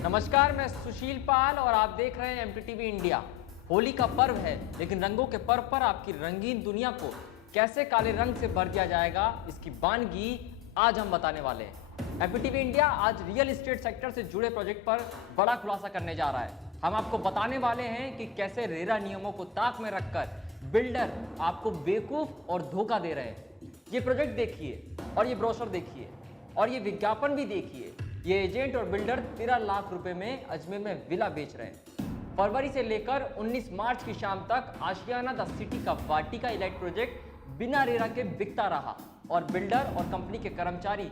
नमस्कार, मैं सुशील पाल और आप देख रहे हैं एमटीटीवी इंडिया। होली का पर्व है, लेकिन रंगों के पर्व पर आपकी रंगीन दुनिया को कैसे काले रंग से भर दिया जाएगा, इसकी वानगी आज हम बताने वाले हैं। एमटीटीवी इंडिया आज रियल एस्टेट सेक्टर से जुड़े प्रोजेक्ट पर बड़ा खुलासा करने जा रहा है। हम आपको बताने वाले हैं कि कैसे रेरा नियमों को ताक में रखकर बिल्डर आपको बेवकूफ और धोखा दे रहे हैं। ये प्रोजेक्ट देखिए और ये ब्रोशर देखिए और ये विज्ञापन भी देखिए। ये एजेंट और बिल्डर 13 लाख रुपए में अजमेर में विला बेच रहे हैं। फरवरी से लेकर 19 मार्च की शाम तक आशियाना द सिटी का वाटिका इलाइट प्रोजेक्ट बिना रेरा के बिकता रहा और बिल्डर और कंपनी के कर्मचारी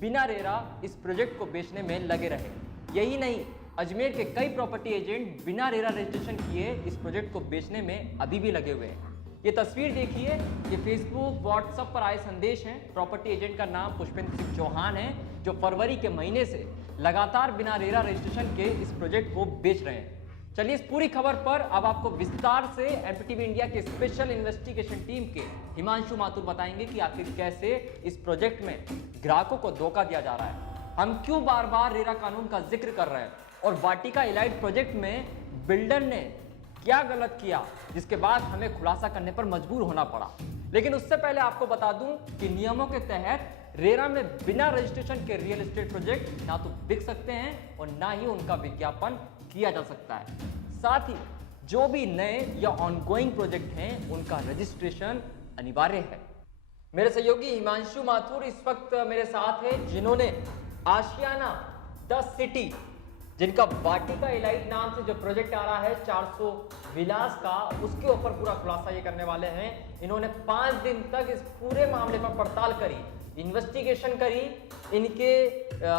बिना रेरा इस प्रोजेक्ट को बेचने में लगे रहे। यही नहीं, अजमेर के कई प्रॉपर्टी एजेंट बिना रेरा रजिस्ट्रेशन किए इस प्रोजेक्ट को बेचने में अभी भी लगे हुए हैं। ये तस्वीर देखिए, ये फेसबुक व्हाट्सएप पर आए संदेश हैं। प्रॉपर्टी एजेंट का नाम पुष्पेंद्र सिंह चौहान है, जो फरवरी के महीने से लगातार बिना रेरा रजिस्ट्रेशन के इस प्रोजेक्ट को बेच रहे हैं। चलिए इस पूरी खबर पर अब आपको विस्तार से एमटीटीवी इंडिया के स्पेशल इन्वेस्टिगेशन टीम के हिमांशु माथुर बताएंगे कि आखिर कैसे इस प्रोजेक्ट में ग्राहकों को धोखा दिया जा रहा है, हम क्यों बार बार रेरा कानून का जिक्र कर रहे हैं और वाटिका इलाइट प्रोजेक्ट में बिल्डर ने क्या गलत किया जिसके बाद हमें खुलासा करने पर मजबूर होना पड़ा। लेकिन उससे पहले आपको बता दूं कि नियमों के तहत रेरा में बिना रजिस्ट्रेशन के रियल एस्टेट प्रोजेक्ट ना तो बिक सकते हैं और ना ही उनका विज्ञापन किया जा सकता है। साथ ही जो भी नए या ऑनगोइंग प्रोजेक्ट हैं उनका रजिस्ट्रेशन अनिवार्य है। मेरे सहयोगी हिमांशु माथुर इस वक्त मेरे साथ है, जिन्होंने आशियाना द सिटी, जिनका वाटिका इलाइट नाम से जो प्रोजेक्ट आ रहा है 400 विलास का, उसके ऊपर पूरा खुलासा ये करने वाले हैं। इन्होंने 5 दिन तक इस पूरे मामले पर पड़ताल करी, इन्वेस्टिगेशन करी, इनके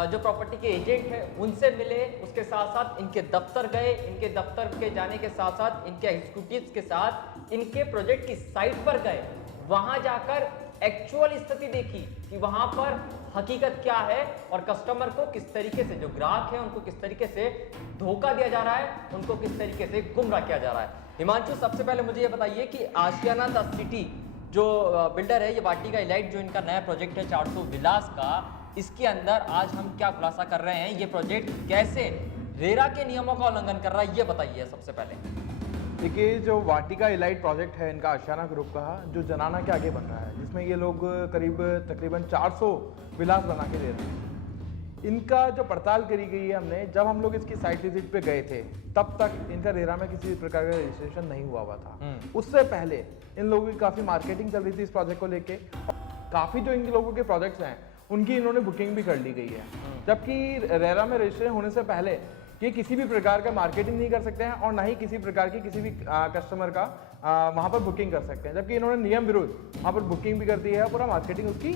जो प्रॉपर्टी के एजेंट हैं उनसे मिले, उसके साथ साथ इनके दफ्तर गए, इनके दफ्तर के जाने के साथ साथ इनके एग्जीक्यूटिव्स के साथ इनके प्रोजेक्ट की साइट पर गए, वहां जाकर एक्चुअल स्थिति देखी कि वहां पर हकीकत क्या है और कस्टमर को किस तरीके से, जो ग्राहक है उनको किस तरीके से धोखा दिया जा रहा है, उनको किस तरीके से गुमराह किया जा रहा है। हिमांशु, सबसे पहले मुझे ये बताइए कि आशियाना द सिटी जो बिल्डर है, ये वाटिका इलाइट जो इनका नया प्रोजेक्ट है 400 विलास का, इसके अंदर आज हम क्या खुलासा कर रहे हैं, ये प्रोजेक्ट कैसे रेरा के नियमों का उल्लंघन कर रहा है, ये बताइए सबसे पहले। देखिए, जो वाटिका इलाइट प्रोजेक्ट है इनका आशियाना ग्रुप का, जो जनाना के आगे बन रहा है, जिसमें ये लोग तकरीबन 400 विलास बना के दे रहे हैं। इनका जो पड़ताल करी गई है हमने, जब हम लोग इसकी साइट विजिट पे गए थे तब तक इनका रेरा में किसी प्रकार का रजिस्ट्रेशन नहीं हुआ था। उससे पहले इन लोगों की काफ़ी मार्केटिंग चल रही थी इस प्रोजेक्ट को लेके। काफ़ी जो इन लोगों के प्रोजेक्ट्स हैं उनकी इन्होंने बुकिंग भी कर ली गई है, जबकि रेरा में रजिस्ट्रेशन होने से पहले कि किसी भी प्रकार का मार्केटिंग नहीं कर सकते हैं और ना ही किसी प्रकार की किसी भी कस्टमर का वहाँ पर बुकिंग कर सकते हैं, जबकि इन्होंने नियम विरुद्ध वहाँ पर बुकिंग भी कर दी है, पूरा मार्केटिंग उसकी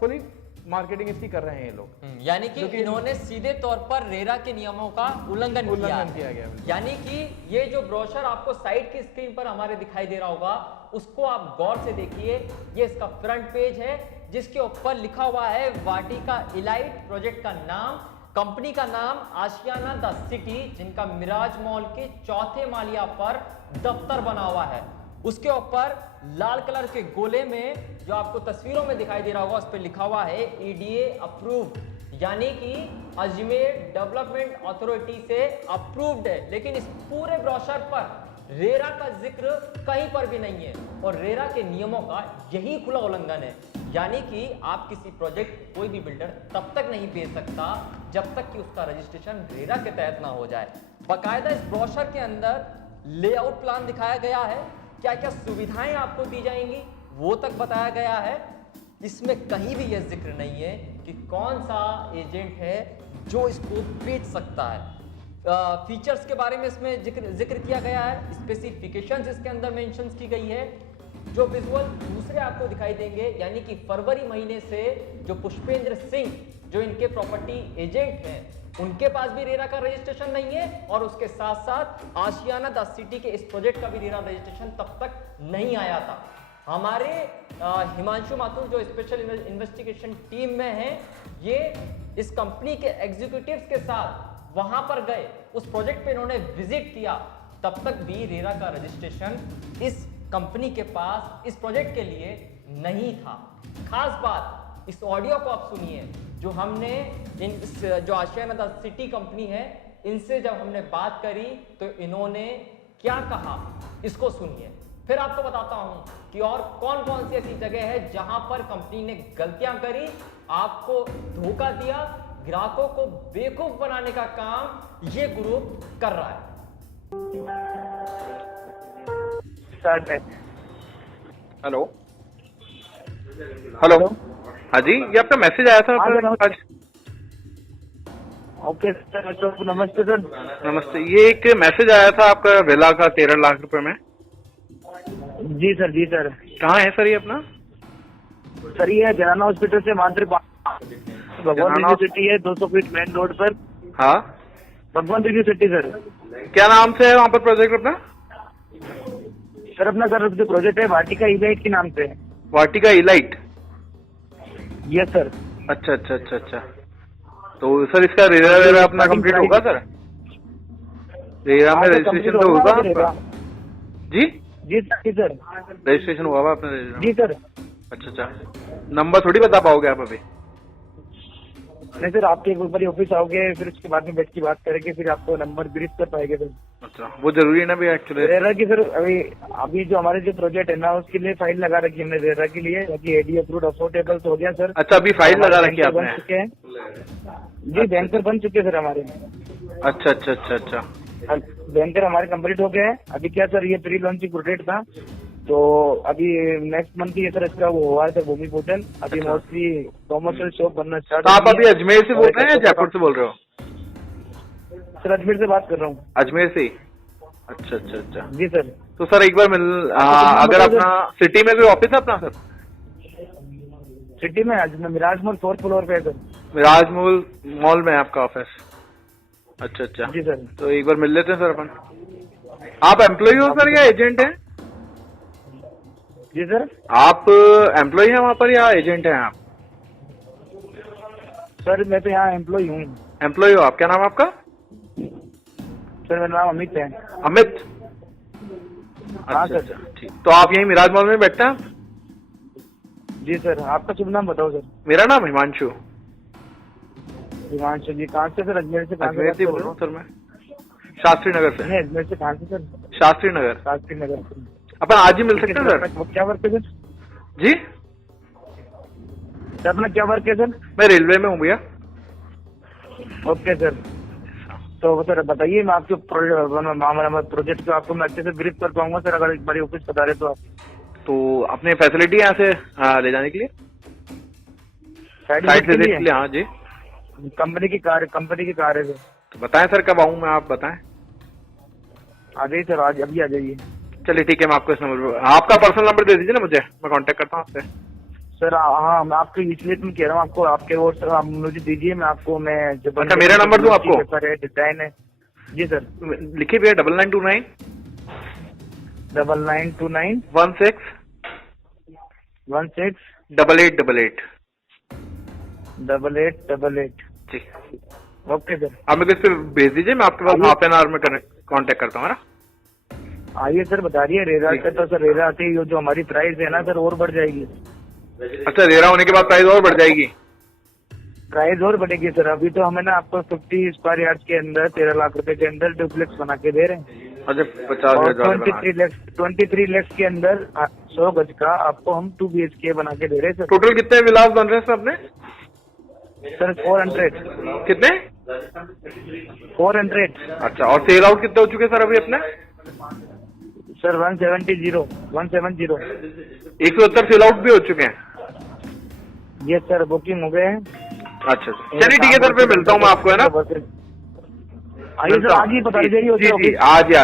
फुली मार्केटिंग इसकी कर रहे हैं ये लोग। यानी कि इन्होंने सीधे तौर पर रेरा के नियमों का उल्लंघन किया गया। यानी कि ये जो ब्रोशर आपको साइट की स्क्रीन पर हमारे दिखाई दे रहा होगा, उसको आप गौर से देखिए। ये इसका फ्रंट पेज है, जिसके ऊपर लिखा हुआ है वाटिका इलाइट, प्रोजेक्ट का नाम, कंपनी का नाम आशियाना द सिटी, जिनका मिराज मॉल के 4थे मालिया पर दफ्तर बना हुआ है। उसके ऊपर लाल कलर के गोले में जो आपको तस्वीरों में दिखाई दे रहा होगा, उस पर लिखा हुआ है ईडीए अप्रूव्ड, यानी कि अजमेर डेवलपमेंट अथॉरिटी से अप्रूव्ड है। लेकिन इस पूरे ब्रोशर पर रेरा का जिक्र कहीं पर भी नहीं है और रेरा के नियमों का यही खुला उल्लंघन है। यानी कि आप किसी प्रोजेक्ट, कोई भी बिल्डर तब तक नहीं बेच सकता जब तक कि उसका रजिस्ट्रेशन रेरा के तहत ना हो जाए। बाकायदा इस ब्रोशर के अंदर लेआउट प्लान दिखाया गया है, क्या क्या सुविधाएं आपको दी जाएंगी वो तक बताया गया है। इसमें कहीं भी यह जिक्र नहीं है कि कौन सा एजेंट है जो इसको बेच सकता है। फीचर्स के बारे में इसमें जिक्र किया गया है, स्पेसिफिकेशंस इसके अंदर मेंशंस की गई है। जो विजुअल दूसरे आपको दिखाई देंगे, यानी कि फरवरी महीने से जो पुष्पेंद्र सिंह जो इनके प्रॉपर्टी एजेंट हैं, उनके पास भी रेरा का रजिस्ट्रेशन नहीं है और उसके साथ साथ आशियाना द सिटी के इस प्रोजेक्ट का भी रेरा रजिस्ट्रेशन तब तक नहीं आया था। हमारे हिमांशु माथुर जो स्पेशल इन्वेस्टिगेशन टीम में हैं, ये इस कंपनी के एग्जीक्यूटिव्स के साथ वहां पर गए, उस प्रोजेक्ट पे इन्होंने विजिट किया, तब तक भी रेरा का रजिस्ट्रेशन इस कंपनी के पास इस प्रोजेक्ट के लिए नहीं था। खास बात, इस ऑडियो को आप सुनिए जो हमने जो आशियाना सिटी कंपनी है इनसे जब हमने बात करी तो इन्होंने क्या कहा, इसको सुनिए। फिर आपको बताता हूं कि और कौन कौन सी ऐसी जगह है जहां पर कंपनी ने गलतियां करी, आपको धोखा दिया, ग्राहकों को बेवकूफ बनाने का काम ये ग्रुप कर रहा है। हेलो हेलो, हाँ जी, ये आपका मैसेज आया था आज। ओके सर, तो नमस्ते सर। नमस्ते, ये एक मैसेज आया था आपका विला का 13 लाख रुपए में। जी सर, जी सर। कहाँ है सर ये अपना? सर ये जनाना हॉस्पिटल से मात्र भगवान यूनिवर्सिटी है, 200 फीट मेन रोड पर। हाँ, भगवान यूनिवर्सिटी सर। क्या नाम से है वहाँ पर प्रोजेक्ट अपना? सर अपना सर जो प्रोजेक्ट है वाटिका इलाइट के नाम से है। वाटिका इलाइट? Yes sir. अच्छा अच्छा अच्छा अच्छा। तो सर इसका रेरा वेरा अपना कंप्लीट होगा सर? रेरा में रजिस्ट्रेशन तो होगा आपका? जी जी सर। रजिस्ट्रेशन हुआ हुआ अपना रेरा? जी सर। अच्छा अच्छा, नंबर थोड़ी बता पाओगे आप अभी? नहीं सर, आपके एक बार ऑफिस आओगे फिर उसके बाद में बैठ की बात करेंगे, फिर आपको नंबर ब्रीफ कर पाएंगे सर। अच्छा, वो जरूरी है ना भैया एक्चुअली? रेरा की सर अभी जो हमारे जो प्रोजेक्ट है ना उसके लिए फाइल लगा रखी है हमने रेरा के लिए, बाकी एडी अप्रूव्ड अफोर्डेबल तो हो गया सर। अच्छा, अभी फाइल लगा रखी है बन आपने? चुके हैं जी, बैंकर बन चुके हैं सर हमारे। अच्छा अच्छा अच्छा अच्छा। बैंकर हमारे कंप्लीट हो गए हैं। अभी क्या सर, ये प्री लॉन्चिंग प्रोजेक्ट था तो अभी नेक्स्ट मंथ ही सर इसका वो हुआ है सर भूमि पूजन। अभी मोस्टली कॉमर्शियल शॉप बनना स्टार्ट। तो आप अभी अजमेर से बोल रहे हैं या जयपुर से बोल रहे हो? सर अजमेर से बात कर रहा हूँ। अजमेर से? अच्छा अच्छा अच्छा जी सर। तो सर एक बार अगर अपना सिटी में भी ऑफिस है अपना सर? सिटी में मिराज मॉल 4th फ्लोर पे है सर। मिराज मॉल में है आपका ऑफिस? अच्छा अच्छा जी सर। तो एक बार मिल लेते हैं सर अपन। आप एम्प्लॉय हो सर या एजेंट हैं? जी सर। आप एम्प्लॉय हैं वहाँ पर या एजेंट हैं आप? सर मैं तो यहाँ एम्प्लॉय हूँ। एम्प्लॉय हो आप? क्या नाम है आपका? सर मेरा नाम अमित है। अमित? हाँ अच्छा सर। अच्छा ठीक। तो आप यहीं मिराज मॉल में बैठते हैं? जी सर। आपका शुभ नाम बताओ सर। मेरा नाम हिमांशु। हिमांशु जी। कहाँ से सर? अजमेर से? अजमेर से बोल रहा हूँ सर मैं, शास्त्री नगर से। नहीं, अजमेर से कहाँ से सर? शास्त्री नगर। शास्त्री नगर से। अपन आज ही मिल सकते हैं सर? क्या वर्क है सर? जी सर अपना क्या वर्क है सर? मैं रेलवे में हूँ भैया। Okay sir. तो सर बताइए, मैं आपके प्रोजेक्ट को आपको मैं अच्छे से ब्रीफ कर पाऊंगा सर अगर एक बार ऑफिस बता रहे तो आप। तो अपने फैसिलिटी यहाँ से ले जाने के लिए, साइट विजिट के लिए? हाँ जी। कंपनी की कार है सर। तो बताएं सर कब आऊँ मैं, आप बताएं। आ जाइए सर, आज अभी आ जाइए। चलिए ठीक है, मैं आपको इस नंबर पर, आपका पर्सनल नंबर दे दीजिए ना मुझे, मैं कांटेक्ट करता हूँ आपसे। सर हाँ, मैं आपको इसलिए तुम कह रहा हूँ आपको, आपके वो सर आप मुझे दीजिए, मैं आपको मैं जब अच्छा, मेरा नंबर दूँ आपको? डिजाइन है। जी सर लिखिए भैया, 9929 9929 16 16 8888 8888। जी। Okay sir. आप मेरे को इस पे भेज दीजिए, मैं आपके पास हाफ एन आवर में कांटेक्ट करता हूँ ना। आइए सर, बता रही है रेरा का। तो सर रेरा आते ही जो हमारी प्राइस है ना सर और बढ़ जाएगी। अच्छा, रेरा होने के बाद प्राइस और बढ़ जाएगी? प्राइस और बढ़ेगी सर। अभी तो हमें ना आपको 50 स्क्वायर यार्ड के अंदर 13 लाख रुपए के अंदर डुप्लेक्स बना के दे रहे हैं। अच्छा, 50,000 23 लाख के अंदर 100 गज का आपको हम 2 BHK बना के दे रहे हैं सर। टोटल कितने विलास बन रहे हैं सर अपने? सर 400। कितने? 400। अच्छा, और सेल आउट कितने हो चुके सर अभी अपने? सर 170। 170 सेल आउट भी हो चुके हैं? ये सर बुकिंग हो गए हैं। अच्छा, चलिए ठीक है सर, फिर मिलता हूँ मैं आपको, है ना? आइए सर, आज ही बता दीजिए। जी जी, आज ही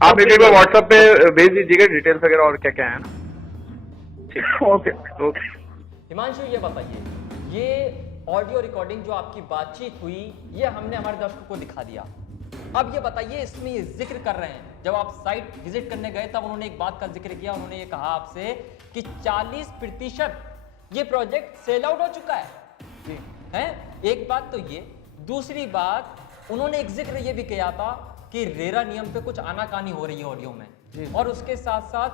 आप मेरे को व्हाट्सएप पे भेज दीजिएगा डिटेल्स वगैरह और क्या क्या है ना। ठीक, ओके ओके। हिमांशु ये बताइए, ये ऑडियो रिकॉर्डिंग जो आपकी बातचीत हुई ये हमने हमारे दर्शकों को दिखा दिया। अब ये बताइए, इसमें ये जिक्र कर रहे हैं, जब आप साइट विजिट करने गए तब उन्होंने एक बात का जिक्र किया। उन्होंने ये कहा आपसे कि 40% ये प्रोजेक्ट सेल आउट हो चुका है। एक बात तो ये, दूसरी बात उन्होंने एक जिक्र ये भी किया था कि रेरा नियम पे कुछ आनाकानी हो रही है ऑडियो में, और उसके साथ साथ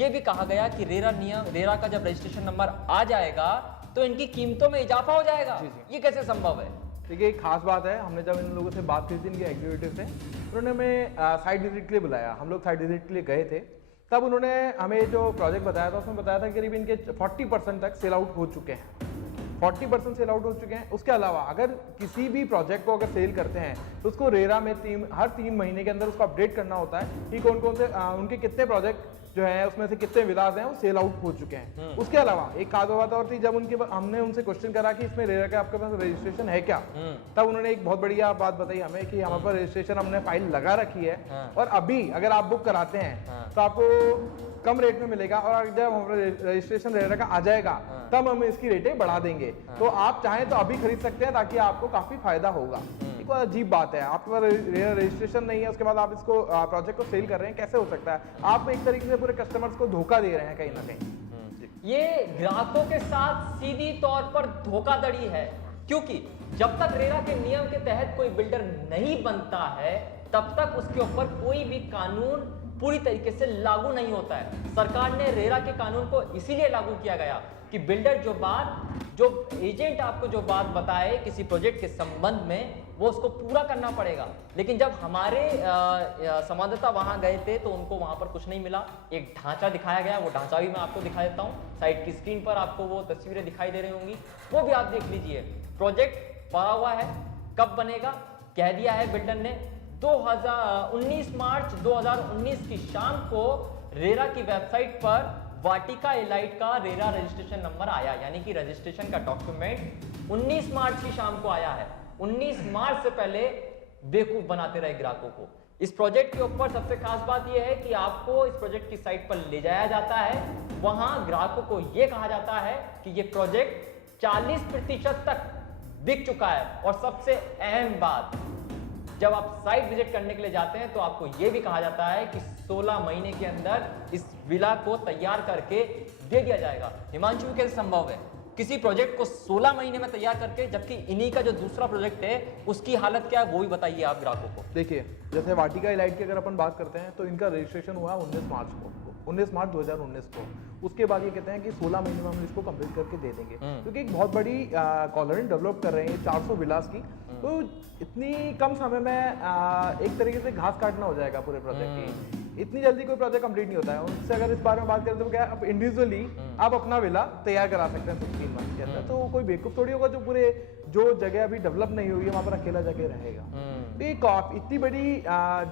ये भी कहा गया कि रेरा का जब रजिस्ट्रेशन नंबर आ जाएगा तो इनकी कीमतों में इजाफा हो जाएगा। ये कैसे संभव है? देखिए एक खास बात है, हमने जब इन लोगों से बात की थी, इनके एग्जीक्यूटिव से, उन्होंने हमें साइट विजिट के लिए बुलाया। हम लोग साइट विजिट के लिए गए थे, तब उन्होंने हमें जो प्रोजेक्ट बताया था उसमें बताया था करीब इनके 40% तक सेल आउट हो चुके हैं। 40% सेल आउट हो चुके हैं। उसके अलावा अगर किसी भी प्रोजेक्ट को अगर सेल करते हैं तो उसको रेरा में हर 3 महीने के अंदर उसको अपडेट करना होता है कि कौन कौन से उनके कितने प्रोजेक्ट जो है उसमें से कितने विलास हैं वो सेल आउट हो चुके हैं। उसके अलावा एक खास बात और थी, जब हमने उनसे क्वेश्चन करा कि इसमें रेरा का आपके पास रजिस्ट्रेशन है क्या, तब उन्होंने एक बहुत बढ़िया बात बताई हमें कि हमारे पास रजिस्ट्रेशन हमने फाइल लगा रखी है और अभी अगर आप बुक कराते हैं तो आपको कम रेट में मिलेगा और जब हमारा रजिस्ट्रेशन रेरा का आ जाएगा तब हम इसकी रेटें बढ़ा देंगे। तो आप चाहें तो अभी खरीद सकते हैं ताकि आपको काफी फायदा होगा। एक अजीब बात है, आपके पास रजिस्ट्रेशन नहीं है, उसके बाद आप इसको प्रोजेक्ट को सेल कर रहे हैं, कैसे हो सकता है? आप एक तरीके से पूरे कस्टमर्स को धोखा दे रहे हैं कहीं ना कहीं। ये ग्राहकों के साथ सीधी तौर पर धोखाधड़ी है, क्योंकि जब तक रेरा के नियम के तहत कोई बिल्डर नहीं बनता है तब तक उसके ऊपर कोई भी कानून पूरी तरीके से लागू नहीं होता है। सरकार ने रेरा के कानून को इसीलिए लागू किया गया कि बिल्डर जो एजेंट आपको जो बात बताए किसी प्रोजेक्ट के संबंध में, वो उसको पूरा करना पड़ेगा। लेकिन जब हमारे संवाददाता वहां गए थे तो उनको वहां पर कुछ नहीं मिला। एक ढांचा दिखाया गया, वो ढांचा भी मैं आपको दिखा देता हूं। साइट की स्क्रीन पर आपको वो तस्वीरें दिखाई दे रही होंगी, वो भी आप देख लीजिए। प्रोजेक्ट पड़ा हुआ है, कब बनेगा कह दिया है बिल्डर ने। 19 मार्च 2019 की शाम को रेरा की वेबसाइट पर वाटिका एलाइट का रेरा रजिस्ट्रेशन नंबर आया, यानी कि रजिस्ट्रेशन का डॉक्यूमेंट 19 मार्च की शाम को आया है। 19 मार्च से पहले बेवकूफ बनाते रहे ग्राहकों को। इस प्रोजेक्ट के ऊपर सबसे खास बात यह है कि आपको इस प्रोजेक्ट की साइट पर ले जाया जाता है, वहां ग्राहकों को यह कहा जाता है कि यह प्रोजेक्ट 40% तक बिक चुका है। और सबसे अहम बात, जब आप साइट विजिट करने के लिए जाते हैं तो आपको यह भी कहा जाता है कि 16 महीने के अंदर इस विला को तैयार करके दे दिया जाएगा। हिमांशु, कैसे संभव है किसी प्रोजेक्ट को 16 महीने में तैयार करके, जबकि इन्हीं का जो दूसरा प्रोजेक्ट है उसकी हालत क्या है वो भी बताइए आप ग्राहकों को। देखिए, जैसे वाटिका एलाइट की अगर अपन बात करते हैं तो इनका रजिस्ट्रेशन हुआ 19 मार्च को, 19 मार्च 2019 को। उसके बाद ये कहते हैं कि 16 महीने में हम इसको कंप्लीट करके दे देंगे, क्योंकि एक बहुत बड़ी कॉलोनी डेवलप कर रहे हैं 400 विलास की। तो इतनी कम समय में एक तरीके से घास काटना हो जाएगा पूरे प्रोजेक्ट की। इतनी जल्दी कोई प्रोजेक्ट कंप्लीट नहीं होता है। उससे अगर इस बारे में बात करें तो क्या आप इंडिविजुअली आप अपना विला तैयार करा सकते हैं 16 मंथ के अंदर। तो कोई बेवकूफ थोड़ी होगा जो पूरे जो जगह अभी डेवलप नहीं हुई है वहां पर अकेला जगह रहेगा। तो ये इतनी बड़ी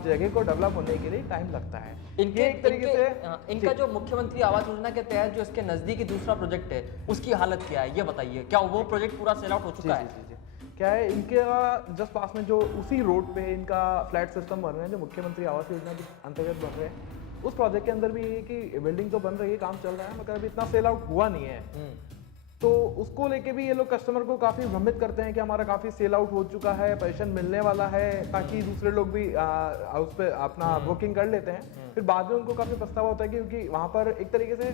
जगह को डेवलप होने के लिए टाइम लगता है। एक तरीके से इनका जो मुख्यमंत्री आवास योजना के तहत जो इसके नजदीकी दूसरा प्रोजेक्ट है उसकी हालत क्या है ये बताइए। क्या वो प्रोजेक्ट पूरा सेल आउट हो चुका है? क्या है, इनके जस्ट पास में जो उसी रोड पे इनका फ्लैट सिस्टम बन रहे हैं जो मुख्यमंत्री आवास योजना के अंतर्गत बन रहे हैं। उस प्रोजेक्ट के अंदर भी ये कि बिल्डिंग तो बन रही है, काम चल रहा है, मगर अभी इतना सेल आउट हुआ नहीं है। तो उसको लेके भी ये लोग कस्टमर को काफी भ्रमित करते हैं कि हमारा काफी सेल आउट हो चुका है, पोजीशन मिलने वाला है, ताकि दूसरे लोग भी उस पर अपना बुकिंग कर लेते हैं। फिर बाद में उनको काफी पछतावा होता है क्योंकि वहां पर एक तरीके से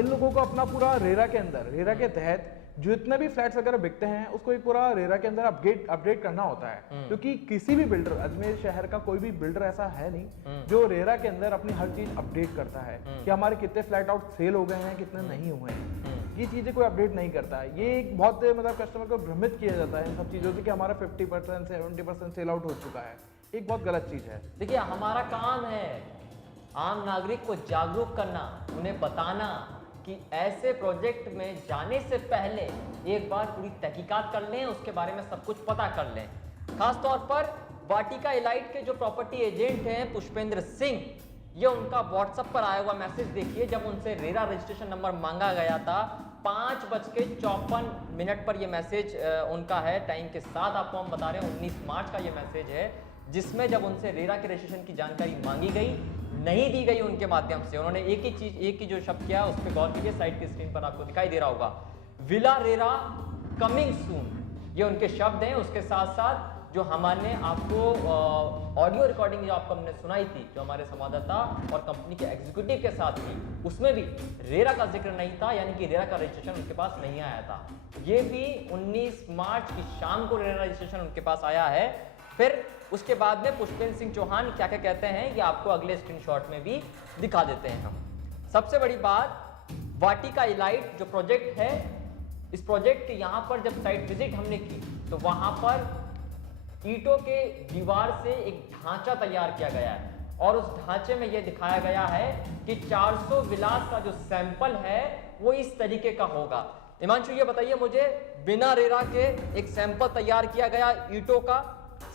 इन लोगों को अपना पूरा रेरा के अंदर, रेरा के तहत जितने भी फ्लैट्स वगैरह बिकते हैं उसको एक पूरा रेरा के अंदर अपडेट करना होता है। क्योंकि किसी भी बिल्डर, अजमेर शहर का कोई भी बिल्डर ऐसा है नहीं जो रेरा के अंदर अपनी हर चीज अपडेट करता है कि हमारे कितने फ्लैट आउट सेल हो गए हैं, कितने नहीं हुए हैं। ये चीजें कोई अपडेट नहीं करता है। ये एक बहुत मतलब कस्टमर को भ्रमित किया जाता है इन सब चीजों से कि हमारा 50% 70% सेल आउट हो चुका है। एक बहुत गलत चीज है। देखिए, हमारा काम है आम नागरिक को जागरूक करना, उन्हें बताना कि ऐसे प्रोजेक्ट में जाने से पहले एक बार पूरी तहकीकात कर लें, उसके बारे में सब कुछ पता कर लें। खास तौर पर वाटिका एलाइट के जो प्रॉपर्टी एजेंट हैं पुष्पेंद्र सिंह, ये उनका व्हाट्सएप पर आया हुआ मैसेज देखिए। जब उनसे रेरा रजिस्ट्रेशन नंबर मांगा गया था 5:54 पर ये मैसेज उनका है। टाइम के साथ आपको हम बता रहे हैं 19 मार्च का ये मैसेज है, जिसमें जब उनसे रेरा के रजिस्ट्रेशन की जानकारी मांगी गई, नहीं दी गई उनके माध्यम से, उन्होंने एक ही जो शब्द किया उस पर गौर कीजिए। साइट की स्क्रीन पर आपको दिखाई दे रहा होगा, विला रेरा कमिंग सून, ये उनके शब्द हैं। उसके साथ साथ जो हमारे आपको ऑडियो रिकॉर्डिंग जो आपको हमने सुनाई थी, जो हमारे संवाददाता और कंपनी के एग्जीक्यूटिव के साथ थी, उसमें भी रेरा का जिक्र नहीं था, यानी कि रेरा का रजिस्ट्रेशन उनके पास नहीं आया था। ये भी 19 मार्च की शाम को रेरा रजिस्ट्रेशन उनके पास आया है। फिर उसके बाद में पुष्पेंद्र सिंह चौहान क्या क्या कहते हैं ये आपको अगले स्क्रीनशॉट में भी दिखा देते हैं हम। सबसे बड़ी बात, वाटिका एलाइट जो प्रोजेक्ट है इस प्रोजेक्ट के यहाँ पर जब साइट विजिट हमने की तो वहां पर ईंटों के दीवार से एक ढांचा तैयार किया गया है और उस ढांचे में यह दिखाया गया है कि 400 विलास का जो सैंपल है वो इस तरीके का होगा। हिमांशु ये बताइए मुझे, बिना रेरा के एक सैंपल तैयार किया गया ईंटों का,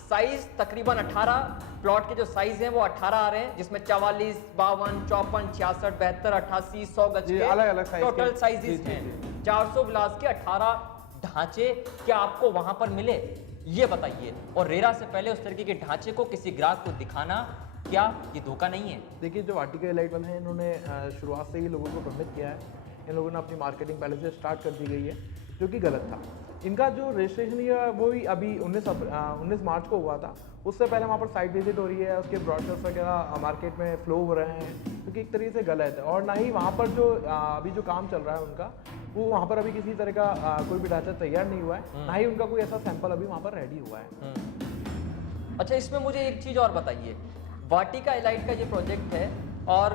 साइज तकरीबन 18, प्लॉट के जो साइज हैं वो 18 आ रहे हैं, जिसमें 44, 52, 54, 66, 72, 88, 100 गज के अलग-अलग साइज टोटल साइजेस हैं। 400 विलास के 18 ढांचे क्या आपको वहां पर मिले, ये बताइए। और रेरा से पहले उस तरीके के ढांचे को किसी ग्राहक को दिखाना क्या ये धोखा नहीं है? देखिए, जो वाटिका इलाइट वाले हैं इन्होंने शुरुआत से ही लोगों को भ्रमित किया है। इन लोगों ने अपनी मार्केटिंग पहले से स्टार्ट कर दी गई है, जो कि गलत था। इनका जो रजिस्ट्रेशन या वो ही अभी 19 मार्च को हुआ था। उससे पहले वहाँ पर साइट विजिट हो रही है, उसके ब्रॉडकास्ट वगैरह मार्केट में फ्लो हो रहे हैं, क्योंकि एक तरीके से गलत है। और ना ही वहाँ पर जो अभी जो काम चल रहा है उनका, वो वहाँ पर अभी किसी तरह का कोई भी ढांचा तैयार नहीं हुआ है, ना ही उनका कोई ऐसा सैंपल अभी वहाँ पर रेडी हुआ है। अच्छा, इसमें मुझे एक चीज़ और बताइए, वाटिका इलाइट का ये प्रोजेक्ट है और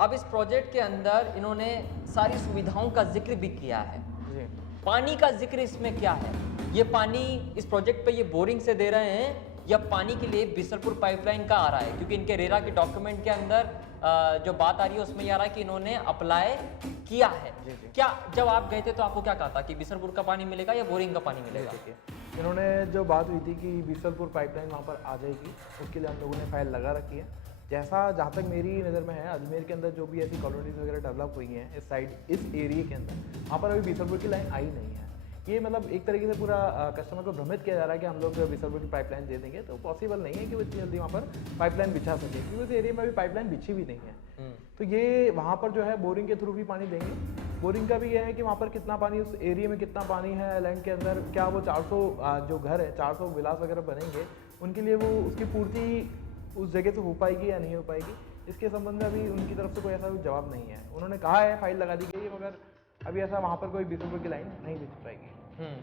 अब इस प्रोजेक्ट के अंदर इन्होंने सारी सुविधाओं का जिक्र भी किया है। जी। पानी का जिक्र इसमें क्या है? ये पानी इस प्रोजेक्ट पे ये बोरिंग से दे रहे हैं या पानी के लिए बिसलपुर पाइपलाइन का आ रहा है? क्योंकि इनके रेरा के डॉक्यूमेंट के अंदर जो बात आ रही है उसमें ये आ रहा है कि इन्होंने अप्लाई किया है। जी, जी। क्या जब आप गए थे तो आपको क्या कहा था कि बिसलपुर का पानी मिलेगा या बोरिंग का पानी मिलेगा? देखिए, इन्होंने जो बात हुई थी कि बिसलपुर पाइपलाइन वहाँ पर आ जाएगी, उसके लिए हम लोगों ने फाइल लगा रखी है। जहाँ तक मेरी नज़र में है, अजमेर के अंदर जो भी ऐसी कॉलोनीज वगैरह डेवलप हुई हैं इस साइड, इस एरिया के अंदर, वहाँ पर अभी बिसलपुर की लाइन आई नहीं है। ये मतलब एक तरीके से पूरा कस्टमर को भ्रमित किया जा रहा है कि हम लोग बिसलपुर की पाइपलाइन दे देंगे, तो पॉसिबल नहीं है कि वो इतनी जल्दी वहाँ पर पाइपलाइन बिछा सके, क्योंकि उस एरिया में अभी पाइपलाइन बिछी भी नहीं है। तो ये वहाँ पर जो है बोरिंग के थ्रू भी पानी देंगे। बोरिंग का भी यह है कि वहाँ पर कितना पानी, उस एरिया में कितना पानी है लैंड के अंदर, क्या वो 400 जो घर है, 400 विलास वगैरह बनेंगे, उनके लिए वो उसकी पूर्ति उस जगह से हो पाएगी या नहीं हो पाएगी, इसके संबंध में अभी उनकी तरफ से कोई ऐसा जवाब नहीं है। उन्होंने कहा है फाइल लगा दी गई है, मगर अभी ऐसा वहाँ पर कोई बिसलपुर की लाइन नहीं बिछ पाएगी।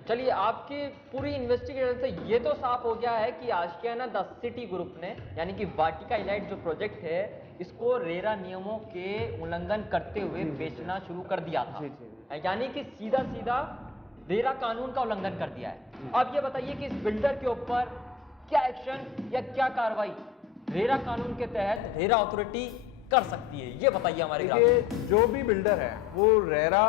चलिए, आपकी पूरी इन्वेस्टिगेशन से ये तो साफ हो गया है कि आशियाना द सिटी ग्रुप ने, यानी कि वाटिका इलाइट जो प्रोजेक्ट है, इसको रेरा नियमों के उल्लंघन करते हुए बेचना शुरू कर दिया था। यानी कि सीधा सीधा रेरा कानून का उल्लंघन कर दिया है। अब ये बताइए कि इस बिल्डर के ऊपर क्या एक्शन या क्या कार्रवाई रेरा कानून के तहत रेरा अथॉरिटी कर सकती है, ये बताइए हमारे ग्राहक। जो भी बिल्डर है वो रेरा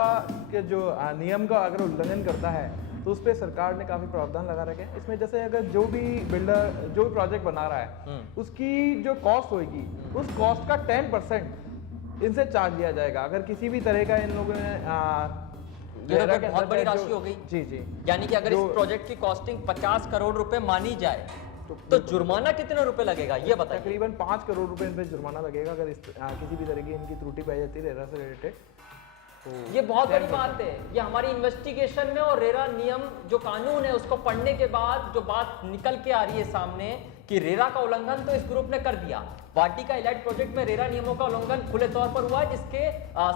के जो नियम का अगर उल्लंघन करता है तो उस पर सरकार ने काफी प्रावधान लगा रखे हैं। इसमें जैसे अगर जो भी बिल्डर जो भी प्रोजेक्ट बना रहा है उसकी जो कॉस्ट होगी, उस कॉस्ट का 10% इनसे चार्ज लिया जाएगा। अगर किसी भी तरह का इन लोगों ने ये तो बहुत बड़ी राशि हो गई। जी जी। यानी कि अगर इस प्रोजेक्ट की कॉस्टिंग 50 करोड़ रुपए मानी जाए तो जुर्माना कितने रुपए लगेगा, ये बताइए। तकरीबन 5 करोड़ रुपए इन पे जुर्माना लगेगा अगर किसी भी तरह की इनकी त्रुटि पाई जाती है रेरा से रिलेटेड। तो ये बहुत बड़ी बात है। ये हमारी इन्वेस्टिगेशन में और रेरा नियम जो कानून है उसको पढ़ने के बाद जो बात निकल के आ रही है सामने कि रेरा का उल्लंघन तो इस ग्रुप ने कर दिया। वाटिका इलाइट प्रोजेक्ट में रेरा नियमों का उल्लंघन खुले तौर पर हुआ है, जिसके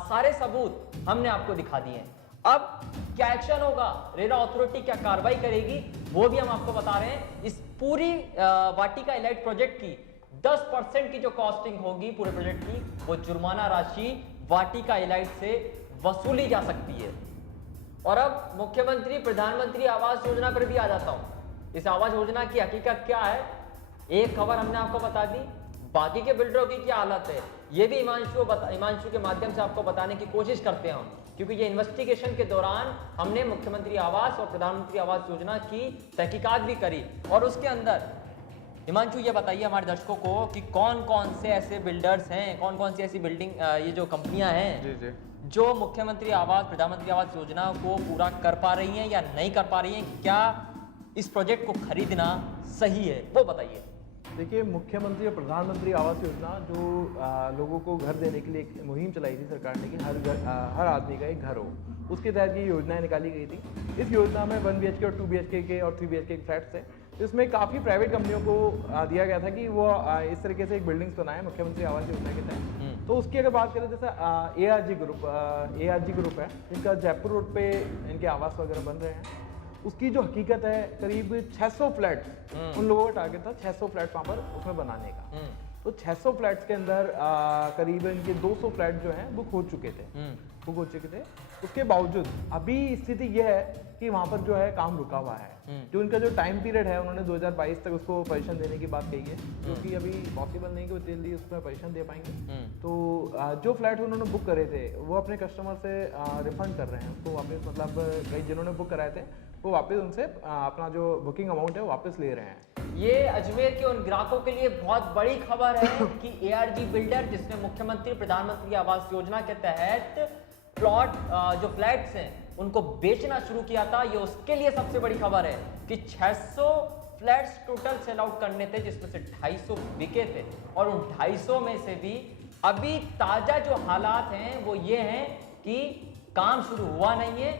सारे सबूत हमने आपको दिखा दिए हैं। अब क्या एक्शन होगा, रेरा अथॉरिटी क्या कार्रवाई करेगी, वो भी हम आपको बता रहे हैं। इस पूरी वाटिका इलाइट प्रोजेक्ट की 10% की जो कॉस्टिंग होगी पूरे प्रोजेक्ट की, वो जुर्माना राशि वाटिका इलाइट से वसूली जा सकती है। और अब मुख्यमंत्री प्रधानमंत्री आवास योजना पर भी आ जाता हूं। इस आवास योजना की हकीकत क्या है, एक खबर हमने आपको बता दी, बाकी के बिल्डरों की क्या हालत है ये भी हिमांशु के माध्यम से आपको बताने की कोशिश करते हैं हम, क्योंकि ये इन्वेस्टिगेशन के दौरान हमने मुख्यमंत्री आवास और प्रधानमंत्री आवास योजना की तहकीकात भी करी। और उसके अंदर हिमांशु ये बताइए हमारे दर्शकों को कि कौन कौन से ऐसे बिल्डर्स हैं, कौन कौन सी ऐसी बिल्डिंग ये जो कंपनियां हैं जो मुख्यमंत्री आवास प्रधानमंत्री आवास योजना को पूरा कर पा रही हैं या नहीं कर पा रही हैं, क्या इस प्रोजेक्ट को खरीदना सही है, वो बताइए। देखिए, मुख्यमंत्री और प्रधानमंत्री आवास योजना जो लोगों को घर देने के लिए एक मुहिम चलाई थी सरकार ने कि हर आदमी का एक घर हो, उसके तहत ये योजनाएं निकाली गई थी। इस योजना में 1 BHK और 2 BHK के और 3 BHK के फ्लैट्स थे। इसमें काफ़ी प्राइवेट कंपनियों को दिया गया था कि वो इस तरीके से एक बिल्डिंग्स बनाए मुख्यमंत्री आवास योजना के तहत। तो उसकी अगर बात करें, जैसे ARG ग्रुप है, इनका जयपुर रोड पे इनके आवास वगैरह बन रहे हैं। उसकी जो हकीकत है, करीब 600 फ्लैट उन लोगों का टारगेट था, 600 फ्लैट वहाँ पर उसमें बनाने का। तो 600 फ्लैट्स के अंदर करीबन के 200 फ्लैट जो हैं बुक हो चुके थे। बुक हो चुके थे। उसके बावजूद अभी स्थिति यह है कि वहाँ पर जो है काम रुका हुआ है। जो इनका जो टाइम पीरियड है उन्होंने 2022 तक उसको पोजीशन देने की बात कही है, जो कि अभी पॉसिबल नहीं कि वो जल्दी उसमें पोजीशन दे पाएंगे। तो जो फ्लैट उन्होंने बुक करे थे वो अपने कस्टमर से रिफंड कर रहे हैं उसको वापस, मतलब कई जिन्होंने बुक कराए थे वो वापस उनसे अपना जो बुकिंग अमाउंट है वो वापस ले रहे हैं। ये अजमेर के उन ग्राहकों के लिए बहुत बड़ी खबर है कि ARG बिल्डर, जिसने मुख्यमंत्री प्रधानमंत्री आवास योजना के तहत प्लॉट जो फ्लैट्स हैं उनको बेचना शुरू किया था, ये उसके लिए सबसे बड़ी खबर है कि 600 फ्लैट्स टोटल सेल आउट करने थे, जिसमें से 250 बिके थे। और उन 250 में से भी अभी ताजा जो हालात हैं वो ये हैं कि काम शुरू हुआ नहीं है,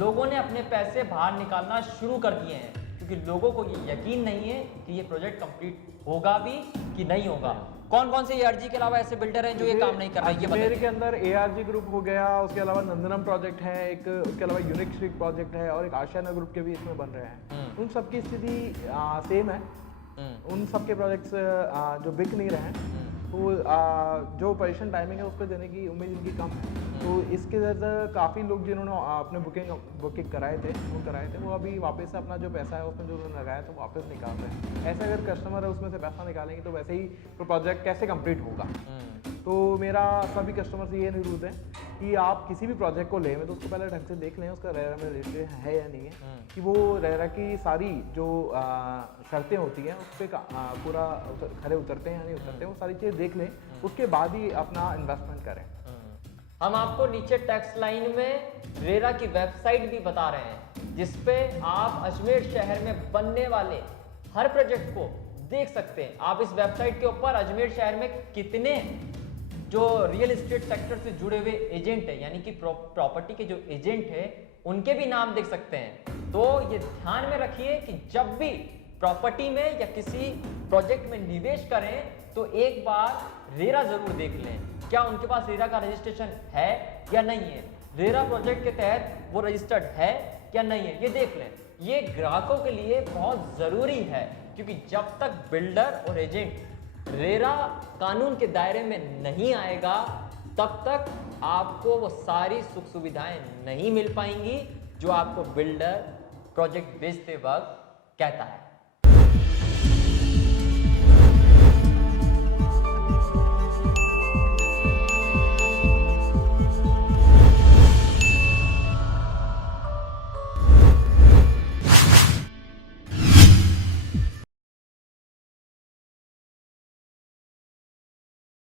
लोगों ने अपने पैसे बाहर निकालना शुरू कर दिए हैं, क्योंकि लोगों को ये यकीन नहीं है कि ये प्रोजेक्ट कंप्लीट होगा भी कि नहीं होगा। कौन कौन से ARG के अलावा ऐसे बिल्डर हैं जो ये काम नहीं कर रहे हैं, ये अजमेर बताइए। के अंदर ARG ग्रुप हो गया, उसके अलावा नंदनम प्रोजेक्ट है एक, उसके अलावा यूनिक स्ट्रीट प्रोजेक्ट है और एक आशियाना ग्रुप के भी इसमें बन रहे हैं। उन सबकी स्थिति सेम है। उन सबके प्रोजेक्ट्स जो बिक नहीं रहे हैं तो जो पोजीशन टाइमिंग है उस पर देने की उम्मीद इनकी कम है। तो इसके अंदर काफ़ी लोग जिन्होंने अपने बुकिंग कराए थे वो अभी वापस से अपना जो पैसा है उसमें जो उन्होंने लगाया था वो वापस निकाल रहे हैं। ऐसे अगर कस्टमर है उसमें से पैसा निकालेंगे तो वैसे ही तो प्रोजेक्ट कैसे कंप्लीट होगा। तो मेरा सभी कस्टमर से ये अनुरोध है कि आप किसी भी प्रोजेक्ट को लें तो उसको पहले ढंग से देख लें उसका रेरा में रजिस्ट्रेशन है या नहीं है, कि वो रेरा की सारी जो शर्तें होती हैं उस पर पूरा खरे उतरते हैं या नहीं उतरते हैं, वो सारी चीज़ें देख लें, उसके बाद ही अपना इन्वेस्टमेंट करें। हम आपको नीचे टेक्स्ट लाइन में रेरा की वेबसाइट भी बता रहे हैं, जिसपे आप अजमेर शहर में बनने वाले हर प्रोजेक्ट को देख सकते हैं। आप इस वेबसाइट के ऊपर अजमेर शहर में कितने जो रियल एस्टेट सेक्टर से जुड़े हुए एजेंट है, यानी कि प्रॉपर्टी के जो एजेंट है उनके भी नाम देख सकते हैं। तो ये ध्यान में रखिए कि जब भी प्रॉपर्टी में या किसी प्रोजेक्ट में निवेश करें तो एक बार रेरा जरूर देख लें, क्या उनके पास रेरा का रजिस्ट्रेशन है या नहीं है, रेरा प्रोजेक्ट के तहत वो रजिस्टर्ड है या नहीं है, ये देख लें। ये ग्राहकों के लिए बहुत जरूरी है, क्योंकि जब तक बिल्डर और एजेंट रेरा कानून के दायरे में नहीं आएगा तब तक आपको वो सारी सुख सुविधाएं नहीं मिल पाएंगी जो आपको बिल्डर प्रोजेक्ट बेचते वक्त कहता है।